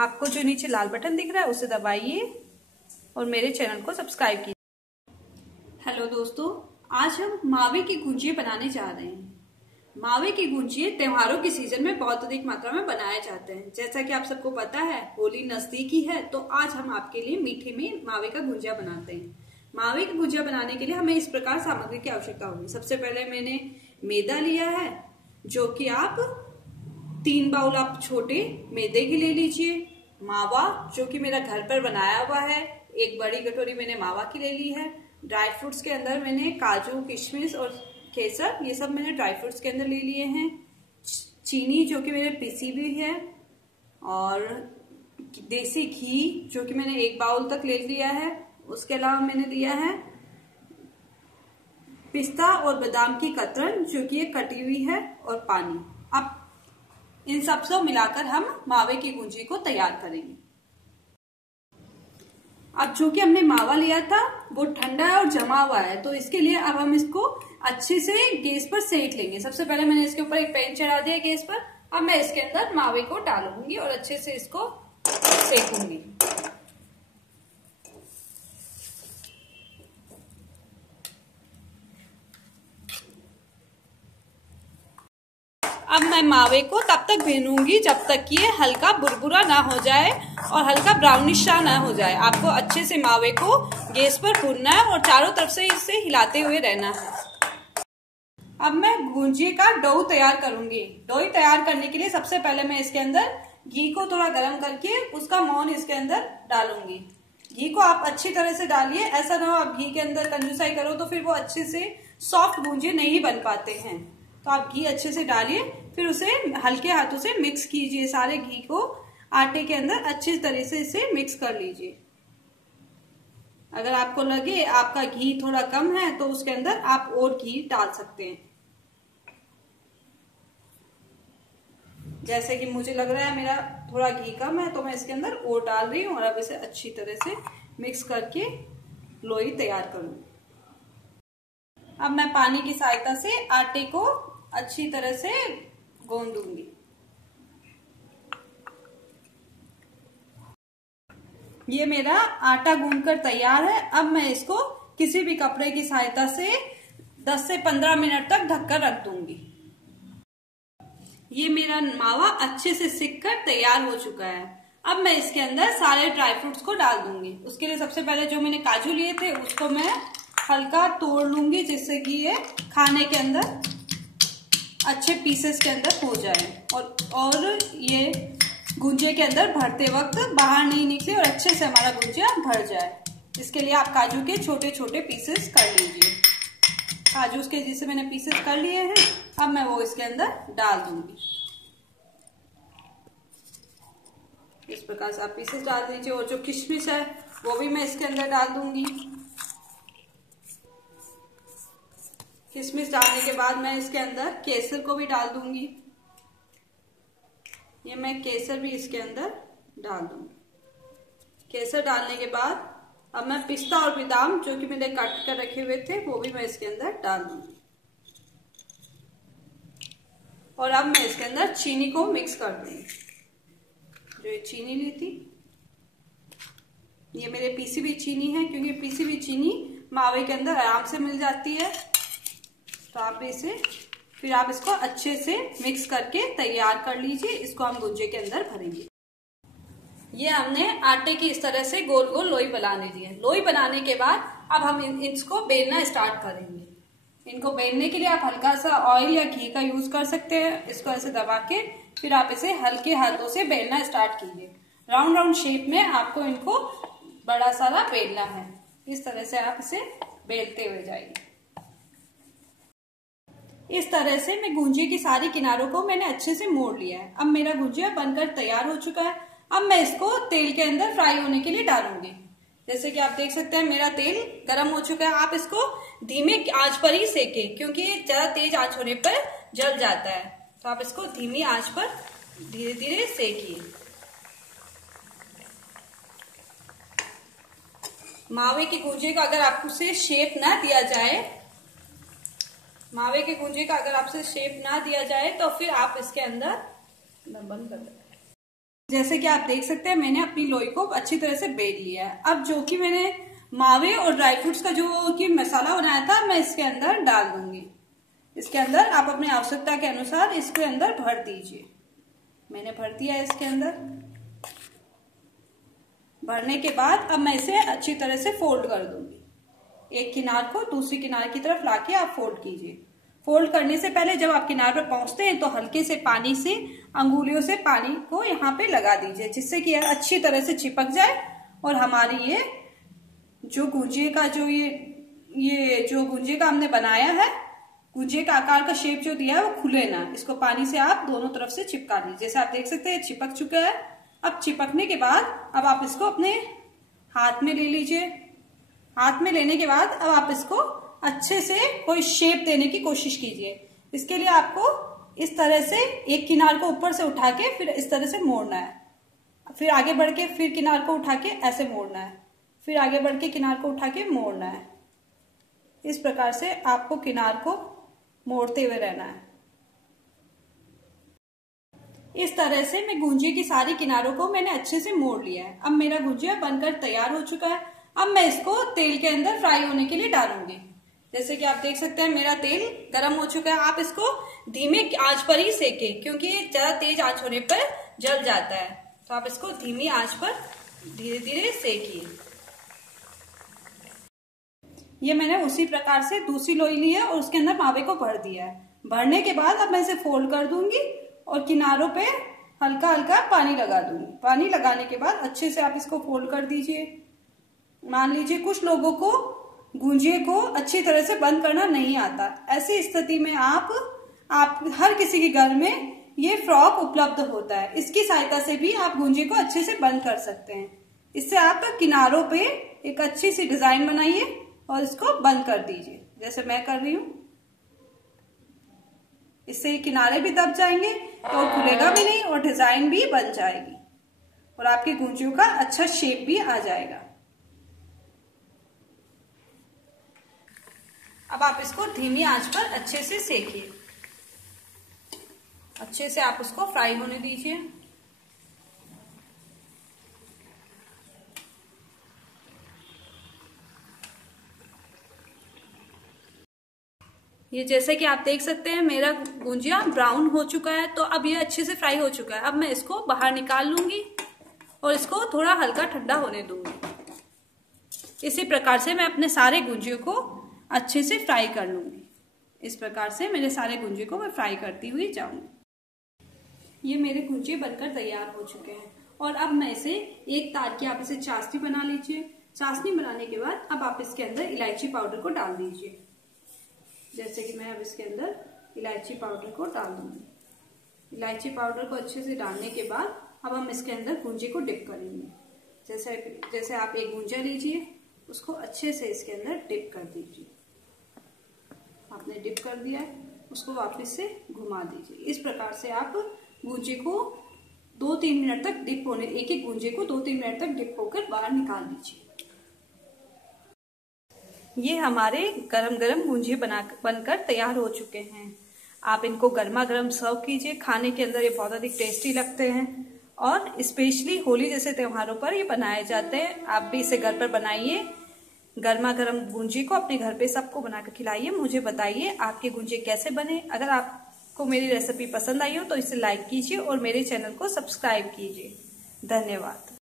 आपको जो नीचे लाल बटन दिख रहा है उसे दबाइए और मेरे चैनल को सब्सक्राइब कीजिए। हेलो दोस्तों, आज हम मावे की गुंजिया बनाने जा रहे हैं। मावे की गुंजिया त्योहारों के सीजन में बहुत अधिक मात्रा में बनाए जाते हैं। जैसा कि आप सबको पता है, होली नजदीकी है, तो आज हम आपके लिए मीठे में मावे का गुंजिया बनाते हैं। मावे की गुंजिया बनाने के लिए हमें इस प्रकार सामग्री की आवश्यकता होगी। सबसे पहले मैंने मैदा लिया है, जो कि आप 3 बाउल आप छोटे मैदे की ले लीजिए। मावा, जो कि मेरा घर पर बनाया हुआ है, 1 बड़ी कटोरी मैंने मावा की ले ली है। ड्राई फ्रूट्स के अंदर मैंने काजू, किशमिश और केसर, ये सब मैंने ड्राई फ्रूट्स के अंदर ले लिए हैं। चीनी, जो कि मैंने पीसी हुई है, और देसी घी, जो कि मैंने 1 बाउल तक ले लिया है। उसके अलावा मैंने लिया है पिस्ता और बादाम की कतरन, जो कि ये कटी हुई है, और पानी। अब इन सब को मिलाकर हम मावे की गुंजी को तैयार करेंगे। अब जो कि हमने मावा लिया था वो ठंडा है और जमा हुआ है, तो इसके लिए अब हम इसको अच्छे से गैस पर सेक लेंगे। सबसे पहले मैंने इसके ऊपर एक पैन चढ़ा दिया गैस पर। अब मैं इसके अंदर मावे को डालूंगी और अच्छे से इसको सेकूंगी। अब मैं मावे को तब तक भूनूंगी जब तक कि ये हल्का बुरबुरा ना हो जाए और हल्का ब्राउनिश सा ना हो जाए। आपको अच्छे से मावे को गैस पर भूनना है और चारों तरफ से इसे हिलाते हुए रहना है। अब मैं गुंजिया का डो तैयार करूंगी। डो तैयार करने के लिए सबसे पहले मैं इसके अंदर घी को थोड़ा गर्म करके उसका मोहन इसके अंदर डालूंगी। घी को आप अच्छी तरह से डालिए, ऐसा ना हो आप घी के अंदर कंजूसाई करो तो फिर वो अच्छे से सॉफ्ट गुंजिया नहीं बन पाते हैं। तो आप घी अच्छे से डालिए, फिर उसे हल्के हाथों से मिक्स कीजिए। सारे घी को आटे के अंदर अच्छी तरह से इसे मिक्स कर लीजिए। अगर आपको लगे आपका घी थोड़ा कम है तो उसके अंदर आप और घी डाल सकते हैं। जैसे कि मुझे लग रहा है मेरा थोड़ा घी कम है, तो मैं इसके अंदर और डाल रही हूँ और अब इसे अच्छी तरह से मिक्स करके लोई तैयार करूंगी। अब मैं पानी की सहायता से आटे को अच्छी तरह से गूंदूंगी। ये मेरा आटा गूंदकर तैयार है। अब मैं इसको किसी भी कपड़े की सहायता से 10 से 15 मिनट तक ढककर रख दूंगी। ये मेरा मावा अच्छे से सिककर तैयार हो चुका है। अब मैं इसके अंदर सारे ड्राई फ्रूट्स को डाल दूंगी। उसके लिए सबसे पहले जो मैंने काजू लिए थे उसको मैं हल्का तोड़ लूंगी, जिससे कि ये खाने के अंदर अच्छे पीसेस के अंदर हो जाए और ये गुंजिया के अंदर भरते वक्त बाहर नहीं निकले और अच्छे से हमारा गुंजिया भर जाए। इसके लिए आप काजू के छोटे छोटे पीसेस कर लीजिए। काजू के जिसे मैंने पीसेस कर लिए हैं, अब मैं वो इसके अंदर डाल दूंगी। इस प्रकार से आप पीसेस डाल दीजिए। और जो किशमिश है वो भी मैं इसके अंदर डाल दूंगी। किशमिश डालने के बाद मैं इसके अंदर केसर को भी डाल दूंगी। ये मैं केसर भी इसके अंदर डाल दूंगी। केसर डालने के बाद अब मैं पिस्ता और बादाम, जो कि मैंने काट कर रखे हुए थे, वो भी मैं इसके अंदर डाल दूंगी। और अब मैं इसके अंदर चीनी को मिक्स कर दूंगी। जो ये चीनी ली थी, ये मेरे पीसी हुई चीनी है, क्योंकि पीसी हुई चीनी मावे के अंदर आराम से मिल जाती है। तो आप फिर आप इसको अच्छे से मिक्स करके तैयार कर लीजिए। इसको हम गुंजिया के अंदर भरेंगे। ये हमने आटे की इस तरह से गोल गोल लोई बना ली है। लोई बनाने के बाद अब हम इसको बेलना स्टार्ट करेंगे। इनको बेलने के लिए आप हल्का सा ऑयल या घी का यूज कर सकते हैं। इसको ऐसे दबा के फिर आप इसे हल्के हाथों से बेलना स्टार्ट कीजिए। राउंड राउंड शेप में आपको इनको बड़ा सारा बेलना है। इस तरह से आप इसे बेलते हुए जाइए। इस तरह से मैं गुंजिया की सारी किनारों को मैंने अच्छे से मोड़ लिया है। अब मेरा गुंजिया बनकर तैयार हो चुका है। अब मैं इसको तेल के अंदर फ्राई होने के लिए डालूंगी। जैसे कि आप देख सकते हैं मेरा तेल गर्म हो चुका है। आप इसको धीमे आंच पर ही सेकें, क्योंकि ज्यादा तेज आंच होने पर जल जाता है। तो आप इसको धीमी आंच पर धीरे धीरे सेकिए। मावे की गुंजिया का अगर आपसे शेप ना दिया जाए, मावे के गुंजिया का अगर आपसे शेप ना दिया जाए तो फिर आप इसके अंदर बंद कर दें। जैसे कि आप देख सकते हैं मैंने अपनी लोई को अच्छी तरह से बेल लिया है। अब जो कि मैंने मावे और ड्राई फ्रूट्स का जो कि मसाला बनाया था मैं इसके अंदर डाल दूंगी। इसके अंदर आप अपनी आवश्यकता के अनुसार इसके अंदर भर दीजिए। मैंने भर दिया है इसके अंदर। भरने के बाद अब मैं इसे अच्छी तरह से फोल्ड कर दूंगी। एक किनार को दूसरी किनार की तरफ लाके आप फोल्ड कीजिए। फोल्ड करने से पहले जब आप किनार पर पहुंचते हैं तो हल्के से पानी से अंगुलियों से पानी को यहाँ पे लगा दीजिए, जिससे कि अच्छी तरह से चिपक जाए और हमारी ये जो गुंजिये का ये जो गुंजिये का हमने बनाया है, गुंजिये का आकार का शेप जो दिया है वो खुले ना। इसको पानी से आप दोनों तरफ से चिपका लीजिए। जैसे आप देख सकते हैं चिपक चुका है। अब चिपकने के बाद अब आप इसको अपने हाथ में ले लीजिए। हाथ में लेने के बाद अब आप इसको अच्छे से कोई शेप देने की कोशिश कीजिए। इसके लिए आपको इस तरह से एक किनार को ऊपर से उठा के फिर इस तरह से मोड़ना है, फिर आगे बढ़ के फिर किनार को उठा के ऐसे मोड़ना है, फिर आगे बढ़ के किनार को उठा के मोड़ना है। इस प्रकार से आपको किनार को मोड़ते हुए रहना है। इस तरह से मैं गुंजिये की सारी किनारों को मैंने अच्छे से मोड़ लिया है। अब मेरा गुंजिया बनकर तैयार हो चुका है। अब मैं इसको तेल के अंदर फ्राई होने के लिए डालूंगी। जैसे कि आप देख सकते हैं मेरा तेल गर्म हो चुका है। आप इसको धीमे आंच पर ही सेके, क्योंकि ज्यादा तेज आंच होने पर जल जाता है। तो आप इसको धीमी आंच पर धीरे धीरे सेकिए। ये मैंने उसी प्रकार से दूसरी लोई ली है और उसके अंदर मावे को भर दिया है। भरने के बाद अब मैं इसे फोल्ड कर दूंगी और किनारों पे हल्का हल्का पानी लगा दूंगी। पानी लगाने के बाद अच्छे से आप इसको फोल्ड कर दीजिए। मान लीजिए कुछ लोगों को गुंजिये को अच्छी तरह से बंद करना नहीं आता। ऐसी स्थिति में आप हर किसी के घर में ये फ्रॉक उपलब्ध होता है। इसकी सहायता से भी आप गुंजिये को अच्छे से बंद कर सकते हैं। इससे आप किनारों पे एक अच्छी सी डिजाइन बनाइए और इसको बंद कर दीजिए, जैसे मैं कर रही हूं। इससे किनारे भी दब जाएंगे तो खुलेगा भी नहीं और डिजाइन भी बन जाएगी और आपके गुंजियों का अच्छा शेप भी आ जाएगा। अब आप इसको धीमी आंच पर अच्छे से सेकिए। अच्छे से आप उसको फ्राई होने दीजिए। ये जैसे कि आप देख सकते हैं मेरा गुंजिया ब्राउन हो चुका है। तो अब ये अच्छे से फ्राई हो चुका है। अब मैं इसको बाहर निकाल लूंगी और इसको थोड़ा हल्का ठंडा होने दूंगी। इसी प्रकार से मैं अपने सारे गुंजियों को अच्छे से फ्राई कर लूंगी। इस प्रकार से मेरे सारे गुंजिये को मैं फ्राई करती हुई जाऊंगी। ये मेरे गुंजिये बनकर तैयार हो चुके हैं और अब मैं इसे एक तार की आप इसे चाशनी बना लीजिए। चाशनी बनाने के बाद अब आप इसके अंदर इलायची पाउडर को डाल दीजिए। जैसे कि मैं अब इसके अंदर इलायची पाउडर को डाल दूंगी। इलायची पाउडर को अच्छे से डालने के बाद अब हम इसके अंदर गुंजिये को डिप करेंगे। जैसे आप एक गुंजिया लीजिए, उसको अच्छे से इसके अंदर डिप कर दीजिए। आपने डिप कर दिया है, उसको वापस से घुमा दीजिए। इस प्रकार से आप गुंजिये को 2-3 मिनट तक डिप होने, एक एक गुंजिये को 2-3 मिनट तक डिप होकर बाहर निकाल दीजिए। ये हमारे गरम गरम गुंजिये बनकर तैयार हो चुके हैं। आप इनको गर्मा गर्म सर्व कीजिए। खाने के अंदर ये बहुत अधिक टेस्टी लगते हैं और स्पेशली होली जैसे त्योहारों पर ये बनाए जाते हैं। आप भी इसे घर पर बनाइए। गर्मा गर्म गुंजिये को अपने घर पे सबको बनाकर खिलाइए। मुझे बताइए आपके गुंजिये कैसे बने। अगर आपको मेरी रेसिपी पसंद आई हो तो इसे लाइक कीजिए और मेरे चैनल को सब्सक्राइब कीजिए। धन्यवाद।